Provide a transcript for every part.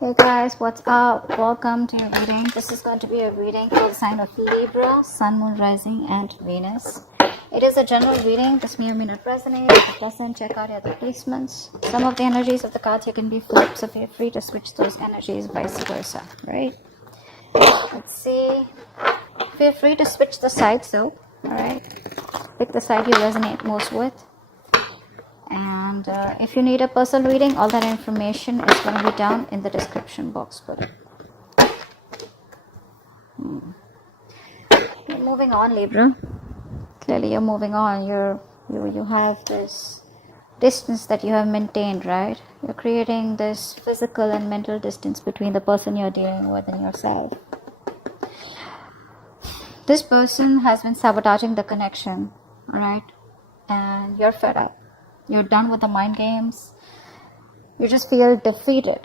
Hey guys, what's up? Welcome to your reading. This is going to be a reading for the sign of Libra, Sun, Moon, Rising, and Venus. It is a general reading. This may or may not resonate. If it doesn't, check out the other placements. Some of the energies of the cards here can be flipped, so feel free to switch those energies, vice versa, right? Let's see. Feel free to switch the sides though, alright? Pick the side you resonate most with. And if you need a personal reading, all that information is going to be down in the description box below. You're moving on, Libra. Clearly you're moving on. You have this distance that you have maintained, right? You're creating this physical and mental distance between the person you're dealing with and yourself. This person has been sabotaging the connection, right? And you're fed up. You're done with the mind games. You just feel defeated.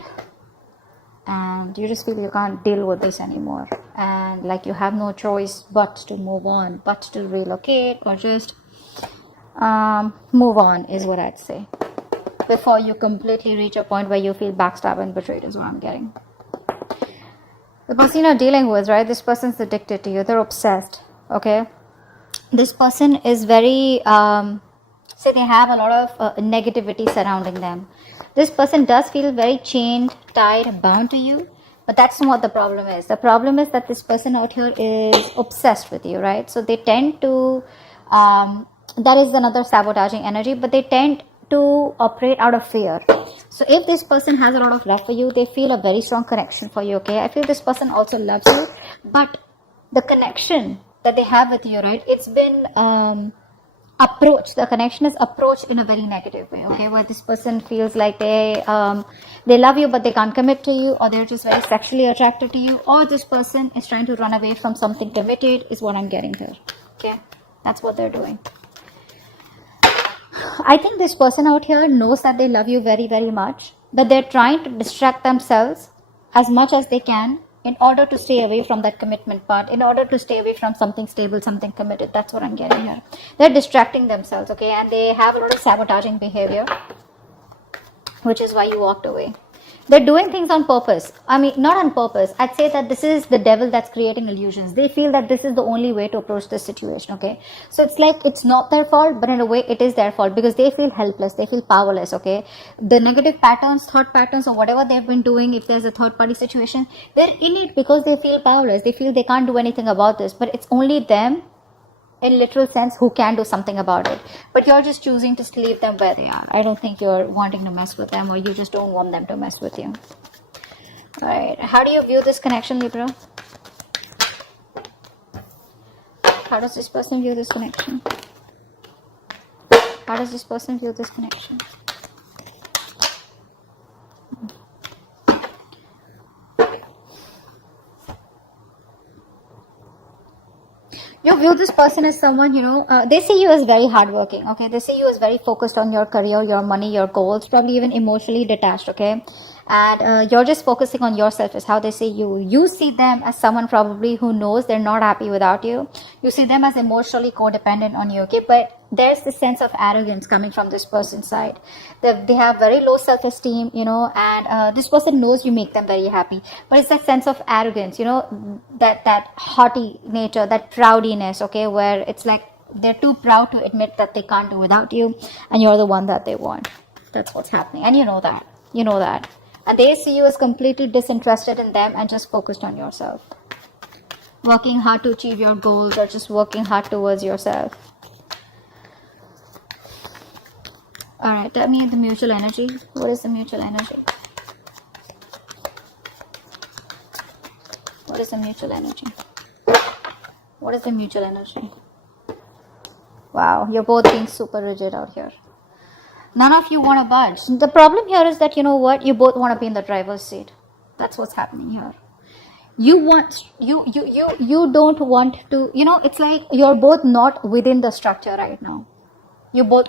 And you just feel you can't deal with this anymore. And like you have no choice but to move on, but to relocate or just move on is what I'd say. Before you completely reach a point where you feel backstabbed and betrayed is what I'm getting. The person you're dealing with, right? This person's addicted to you. They're obsessed, okay? This person is very... say they have a lot of negativity surrounding them. This person does feel very chained, tied, bound to you, but that's not what the problem is. The problem is that this person out here is obsessed with you, right? So they tend to, that is another sabotaging energy, but they tend to operate out of fear. So if this person has a lot of love for you, they feel a very strong connection for you, okay? I feel this person also loves you, but the connection that they have with you, right, it's been... the connection is approached in a very negative way, okay, where this person feels like they love you but they can't commit to you, or they're just very sexually attracted to you, or this person is trying to run away from something committed is what I'm getting here, okay? That's what they're doing. I think this person out here knows that they love you very, very much, but they're trying to distract themselves as much as they can in order to stay away from that commitment part, in order to stay away from something stable, something committed. That's what I'm getting here. They're distracting themselves, okay? And they have a lot of sabotaging behavior, which is why you walked away. They're doing things on purpose. I mean, not on purpose. I'd say that this is the devil that's creating illusions. They feel that this is the only way to approach this situation, okay? So it's like it's not their fault, but in a way it is their fault because they feel helpless. They feel powerless, okay? The negative patterns, thought patterns, or whatever they've been doing, if there's a third party situation, they're in it because they feel powerless. They feel they can't do anything about this, but it's only them, in literal sense, who can do something about it. But you're just choosing to leave them where they are. I don't think you're wanting to mess with them, or you just don't want them to mess with you. Alright, how do you view this connection, Libra? How does this person view this connection? How does this person view this connection? You view this person as someone, they see you as very hardworking, okay? They see you as very focused on your career, your money, your goals, probably even emotionally detached, okay? And you're just focusing on yourself is how they see you. You see them as someone probably who knows they're not happy without you. You see them as emotionally codependent on you, okay? But there's this sense of arrogance coming from this person's side. They have very low self-esteem, and this person knows you make them very happy. But it's that sense of arrogance, that haughty nature, that proudiness, okay, where it's like they're too proud to admit that they can't do without you, and you're the one that they want. That's what's happening, and you know that. You know that. And they see you as completely disinterested in them and just focused on yourself. Working hard to achieve your goals, or just working hard towards yourself. Alright, tell me the mutual energy. What is the mutual energy? What is the mutual energy? What is the mutual energy? Wow, you're both being super rigid out here. None of you want to budge. The problem here is that, you know what? You both want to be in the driver's seat. That's what's happening here. You don't want to, it's like you're both not within the structure right now. You both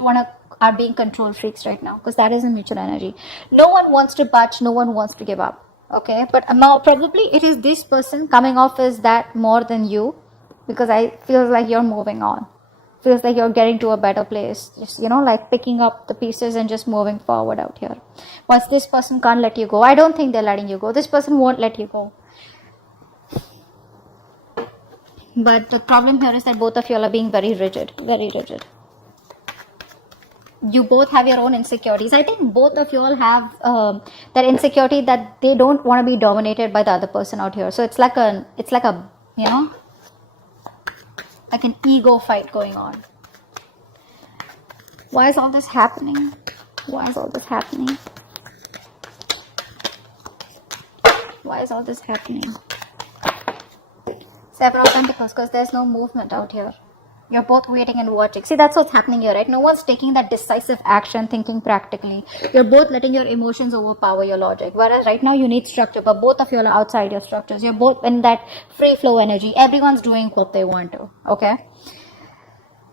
are being control freaks right now, because that is a mutual energy. No one wants to budge. No one wants to give up. Okay, but now probably it is this person coming off as that more than you, because I feel like you're moving on feels like you're getting to a better place. Just, like picking up the pieces and just moving forward out here. But this person can't let you go. I don't think they're letting you go. This person won't let you go. But the problem here is that both of you are being very rigid. Very rigid. You both have your own insecurities. I think both of you all have that insecurity that they don't want to be dominated by the other person out here. So it's like a like an ego fight going on. Why is all this happening? Why is all this happening? Why is all this happening? Seven of Pentacles, because there's no movement out here. You're both waiting and watching. See, that's what's happening here, right? No one's taking that decisive action, thinking practically. You're both letting your emotions overpower your logic. Whereas right now you need structure, but both of you are outside your structures. You're both in that free flow energy. Everyone's doing what they want to, okay?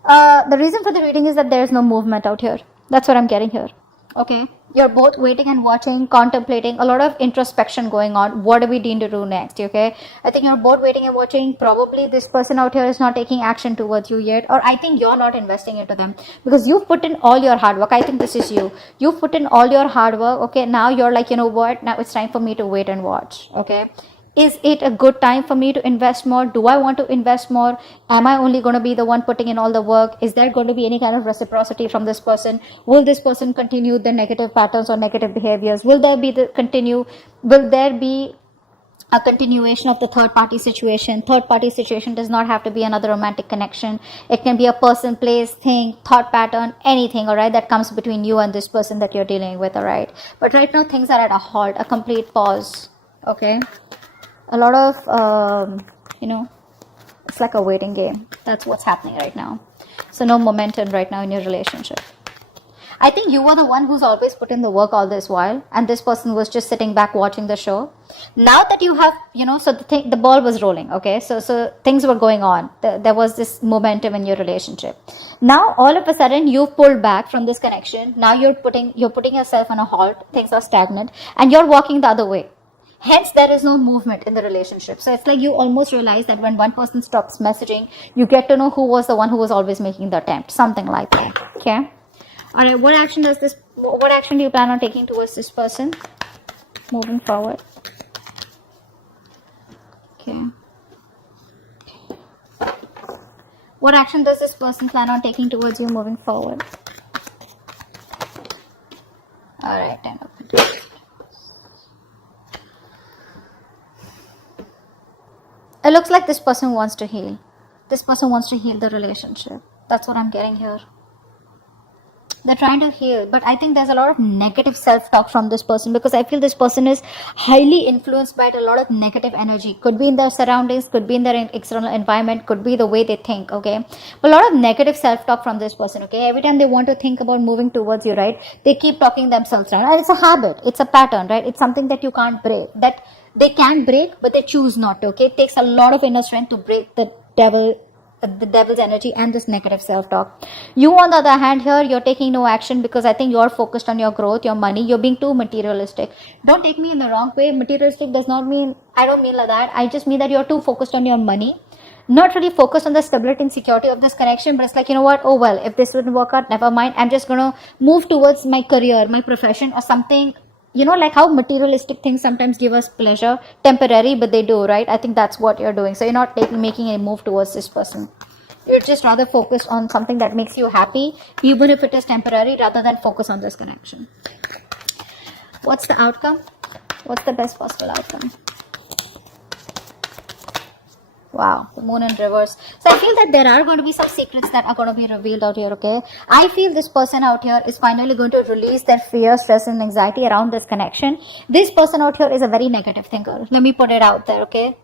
The reason for the reading is that there's no movement out here. That's what I'm getting here, okay? You're both waiting and watching, contemplating, a lot of introspection going on. What do we need to do next, okay? I think you're both waiting and watching. Probably this person out here is not taking action towards you yet. Or I think you're not investing into them. Because you've put in all your hard work. I think this is you. You've put in all your hard work, okay? Now you're like, you know what? Now it's time for me to wait and watch, okay? Is it a good time for me to invest more? Do I want to invest more? Am I only going to be the one putting in all the work? Is there going to be any kind of reciprocity from this person? Will this person continue the negative patterns or negative behaviors? Will there be a continuation of the third party situation? Third party situation does not have to be another romantic connection. It can be a person, place, thing, thought pattern, anything, all right, that comes between you and this person that you're dealing with, all right? But right now things are at a halt, a complete pause, okay? A lot of, it's like a waiting game. That's what's happening right now. So no momentum right now in your relationship. I think you were the one who's always put in the work all this while, and this person was just sitting back watching the show. Now that you have, so the ball was rolling, okay? So things were going on. There was this momentum in your relationship. Now all of a sudden you've pulled back from this connection. Now you're putting yourself on a halt. Things are stagnant, and you're walking the other way. Hence, there is no movement in the relationship. So it's like you almost realize that when one person stops messaging, you get to know who was the one who was always making the attempt. Something like that. Okay. All right. What action do you plan on taking towards this person moving forward? Okay. What action does this person plan on taking towards you moving forward? All right. 10 of Pentacles. It looks like this person wants to heal. This person wants to heal the relationship. That's what I'm getting here. They're trying to heal, but I think there's a lot of negative self-talk from this person, because I feel this person is highly influenced by a lot of negative energy. Could be in their surroundings, could be in their external environment, could be the way they think, okay? But a lot of negative self-talk from this person, okay? Every time they want to think about moving towards you, right? They keep talking themselves down. And it's a habit. It's a pattern, right? It's something that you can't break. That they can break, but they choose not to, okay? It takes a lot of inner strength to break the devil's energy and this negative self-talk. You, on the other hand, here you're taking no action because I think you're focused on your growth, your money. You're being too materialistic. Don't take me in the wrong way. Materialistic does not mean, I don't mean like that. I just mean that you're too focused on your money, not really focused on the stability and security of this connection. But it's like, you know what, oh well, if this wouldn't work out, never mind. I'm just gonna move towards my career, my profession, or something. You know, like how materialistic things sometimes give us pleasure, temporary, but they do, right? I think that's what you're doing. So you're not making a move towards this person. You're just rather focused on something that makes you happy, even if it is temporary, rather than focus on this connection. What's the outcome? What's the best possible outcome? Wow, the moon in reverse. So I feel that there are going to be some secrets that are going to be revealed out here, okay? I feel this person out here is finally going to release their fear, stress, and anxiety around this connection. This person out here is a very negative thinker. Let me put it out there, okay?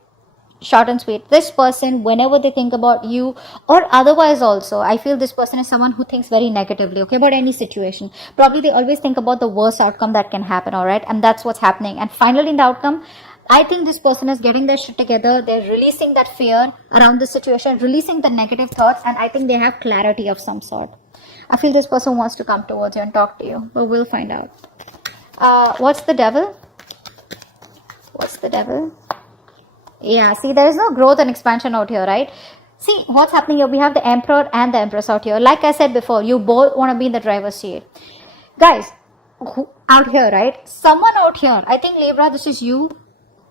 Short and sweet. This person, whenever they think about you or otherwise also, I feel this person is someone who thinks very negatively, okay, about any situation. Probably they always think about the worst outcome that can happen, all right? And that's what's happening. And finally, in the outcome, I think this person is getting their shit together. They're releasing that fear around the situation, releasing the negative thoughts, and I think they have clarity of some sort. I feel this person wants to come towards you and talk to you, but we'll find out. What's the devil? What's the devil? Yeah, see, there is no growth and expansion out here, right? See what's happening here. We have the Emperor and the Empress out here. Like I said before, you both want to be in the driver's seat. Guys, out here, right? Someone out here, I think Libra, this is you.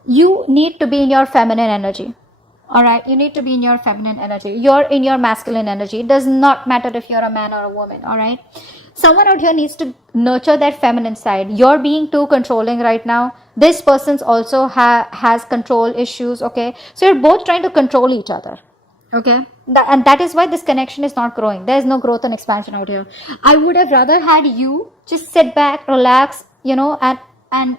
You need to be in your feminine energy. All right, you need to be in your feminine energy. You're in your masculine energy. It does not matter if you're a man or a woman. All right, someone out here needs to nurture that feminine side. You're being too controlling right now. This person's also has control issues. Okay, so you're both trying to control each other. Okay, and that is why this connection is not growing. There is no growth and expansion out here. I would have rather had you just sit back, relax, and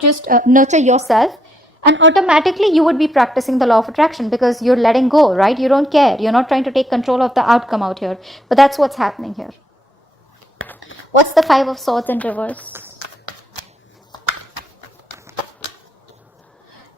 just nurture yourself. And automatically you would be practicing the law of attraction because you're letting go, right? You don't care. You're not trying to take control of the outcome out here. But that's what's happening here. What's the Five of Swords in reverse?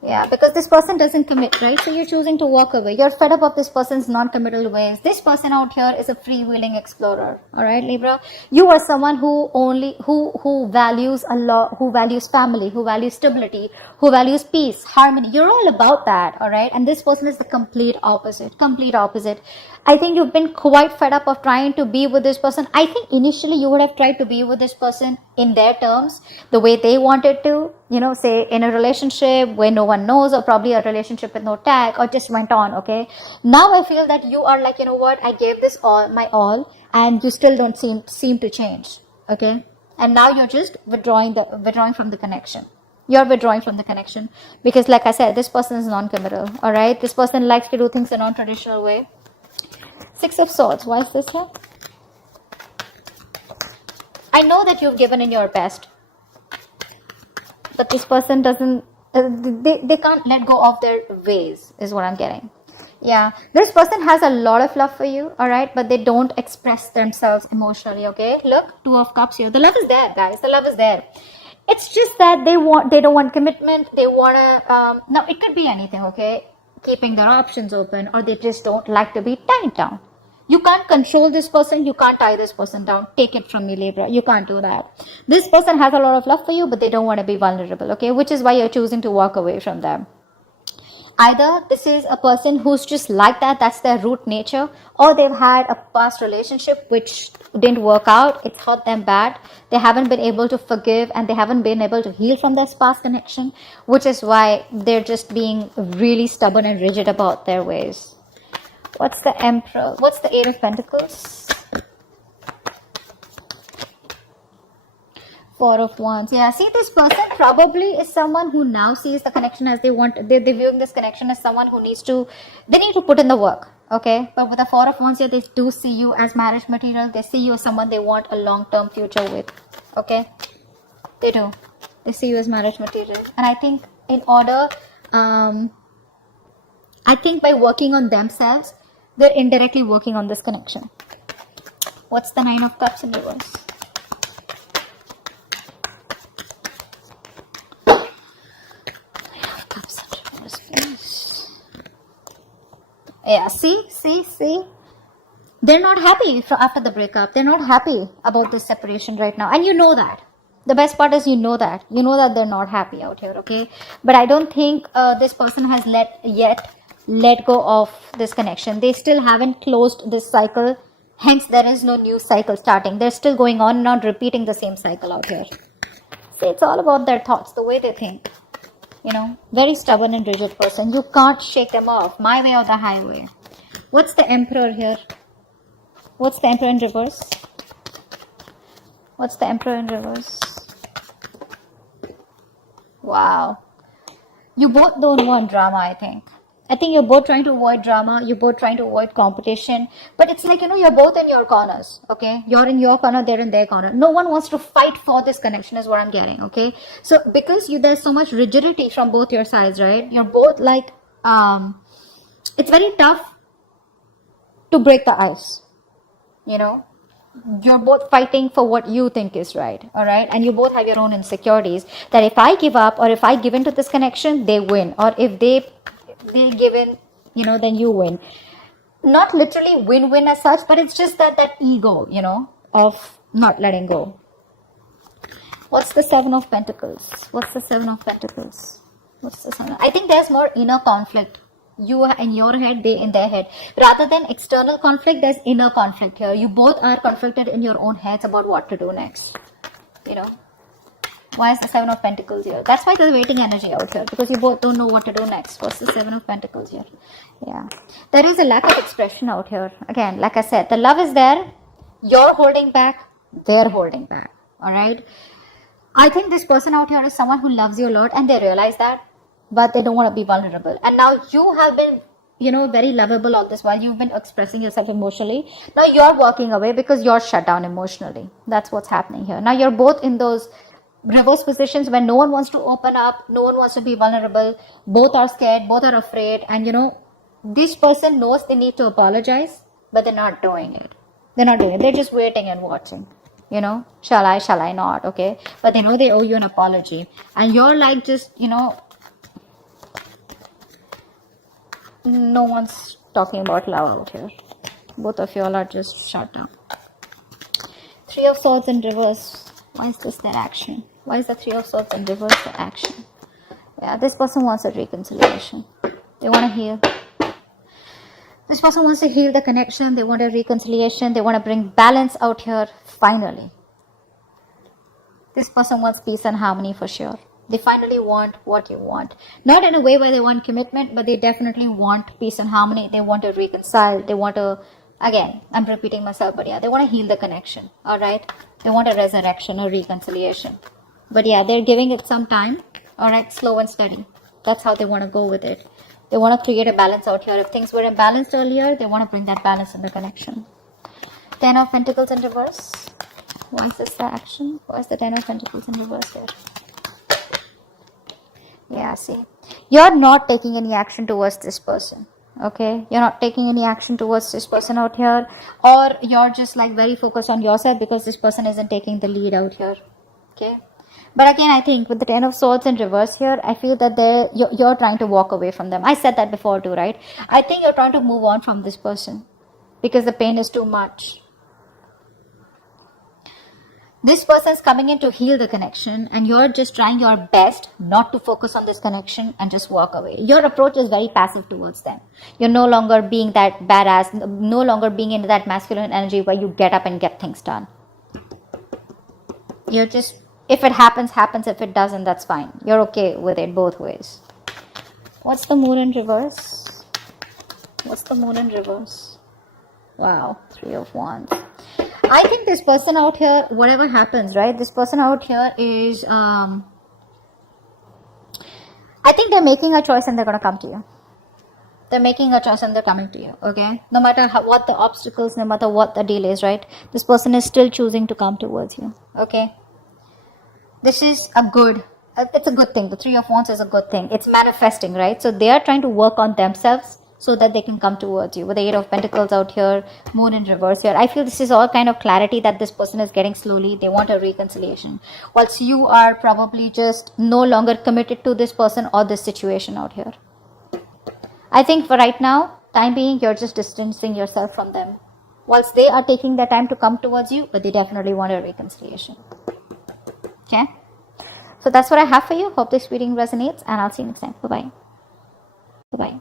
Yeah, because this person doesn't commit, right? So you're choosing to walk away. You're fed up of this person's non-committal ways. This person out here is a freewheeling explorer. All right, Libra? You are someone who values a lot, who values family, who values stability, who values peace, harmony. You're all about that, all right? And this person is the complete opposite. Complete opposite. I think you've been quite fed up of trying to be with this person. I think initially you would have tried to be with this person in their terms, the way they wanted to, say in a relationship where no one knows, or probably a relationship with no tag, or just went on, okay? Now I feel that you are like, you know what, I gave this my all, and you still don't seem to change, okay? And now you're just withdrawing from the connection. You're withdrawing from the connection because, like I said, this person is non-committal, all right? This person likes to do things a non-traditional way. Six of Swords. Why is this here? I know that you've given in your best, but this person doesn't, they can't let go of their ways, is what I'm getting. Yeah, this person has a lot of love for you, all right, but they don't express themselves emotionally, okay? Look, Two of Cups here. The love is there, guys. The love is there. It's just that they don't want commitment. They want to, now it could be anything, okay? Keeping their options open, or they just don't like to be tied down. You can't control this person. You can't tie this person down. Take it from me, Libra. You can't do that. This person has a lot of love for you, but they don't want to be vulnerable, okay? Which is why you're choosing to walk away from them. Either this is a person who's just like that, that's their root nature, or they've had a past relationship which didn't work out, it's hurt them bad, they haven't been able to forgive, and they haven't been able to heal from this past connection, which is why they're just being really stubborn and rigid about their ways. What's the Emperor? What's the Eight of Pentacles? Four of Wands. Yeah, see, this person probably is someone who now sees the connection as they want. They're viewing this connection as someone who need to put in the work, okay? But with the Four of Wands here, they do see you as marriage material. They see you as someone they want a long-term future with, okay? They do. They see you as marriage material. And I think in order, I think by working on themselves, they're indirectly working on this connection. What's the Nine of Cups in reverse? Yeah, see. They're not happy after the breakup. They're not happy about this separation right now. And you know that. The best part is you know that. You know that they're not happy out here, okay? But I don't think this person has let go of this connection. They still haven't closed this cycle. Hence, there is no new cycle starting. They're still going on, not repeating the same cycle out here. See, it's all about their thoughts, the way they think. Very stubborn and rigid person. You can't shake them off. My way or the highway. What's the Emperor here? What's the Emperor in reverse? What's the Emperor in reverse? Wow. You both don't want drama, I think. I think you're both trying to avoid drama. You're both trying to avoid competition. But it's like, you're both in your corners, okay? You're in your corner, they're in their corner. No one wants to fight for this connection is what I'm getting, okay? So because there's so much rigidity from both your sides, right? You're both like, it's very tough to break the ice, You're both fighting for what you think is right, all right? And you both have your own insecurities that if I give up or if I give into this connection, they win. Or if they give in, then you win. Not literally win-win as such, but it's just that ego, of not letting go. What's the Seven of Pentacles? What's the Seven of Pentacles? What's the Seven? I think there's more inner conflict You are in your head, they in their head. Rather than external conflict, there's inner conflict here. You both are conflicted in your own heads about what to do next. You know. Why is the Seven of Pentacles here? That's why there's waiting energy out here, because you both don't know what to do next. What's the Seven of Pentacles here? Yeah. There is a lack of expression out here. Again, like I said, the love is there. You're holding back. They're holding back. Alright? I think this person out here is someone who loves you a lot and they realize that, but they don't want to be vulnerable. And now you have been, you know, very lovable all this while. You've been expressing yourself emotionally. Now you're walking away because you're shut down emotionally. That's what's happening here. Now you're both in those reverse positions where no one wants to open up, no one wants to be vulnerable, both are scared, both are afraid, and you know, this person knows they need to apologize, but they're not doing it. They're just waiting and watching. You know, shall I not, okay? But they know they owe you an apology. And you're like just, you know, no one's talking about love out here. Both of you all are just shut down. Three of Swords in reverse. Why is this their action? Why is the Three of Swords in reverse their action? Yeah, this person wants a reconciliation. They want to heal. This person wants to heal the connection. They want a reconciliation. They want to bring balance out here, finally. This person wants peace and harmony for sure. They finally want what you want. Not in a way where they want commitment, but they definitely want peace and harmony. They want to reconcile. They want to, again, I'm repeating myself, but yeah, they want to heal the connection. Alright? They want a resurrection or reconciliation. But yeah, they're giving it some time. Alright, slow and steady. That's how they want to go with it. They want to create a balance out here. If things were imbalanced earlier, they want to bring that balance in the connection. Ten of Pentacles in reverse. Why is this the action? Why is the Ten of Pentacles in reverse here? Yeah, see. You're not taking any action towards this person. Okay? You're not taking any action towards this person out here. Or you're just like very focused on yourself because this person isn't taking the lead out here. Okay? But again, I think with the Ten of Swords in reverse here, I feel that you're trying to walk away from them. I said that before too, right? I think you're trying to move on from this person because the pain is too much. This person is coming in to heal the connection and you're just trying your best not to focus on this connection and just walk away. Your approach is very passive towards them. You're no longer being that badass, no longer being into that masculine energy where you get up and get things done. You're just, if it happens, happens. If it doesn't, that's fine. You're okay with it both ways. What's the Moon in reverse? What's the Moon in reverse? Wow, Three of Wands. I think this person out here, whatever happens, right? This person out here is, I think they're making a choice and they're going to come to you. They're making a choice and they're coming to you, okay? No matter what the obstacles, no matter what the delays, right? This person is still choosing to come towards you, okay? This is a good, it's a good thing. The Three of Wands is a good thing. It's manifesting, right? So they are trying to work on themselves so that they can come towards you. With the Eight of Pentacles out here, Moon in reverse here. I feel this is all kind of clarity that this person is getting slowly. They want a reconciliation. Whilst you are probably just no longer committed to this person or this situation out here. I think for right now, time being, you're just distancing yourself from them. Whilst they are taking their time to come towards you, but they definitely want a reconciliation. Okay? So that's what I have for you. Hope this reading resonates and I'll see you next time. Bye-bye. Bye-bye.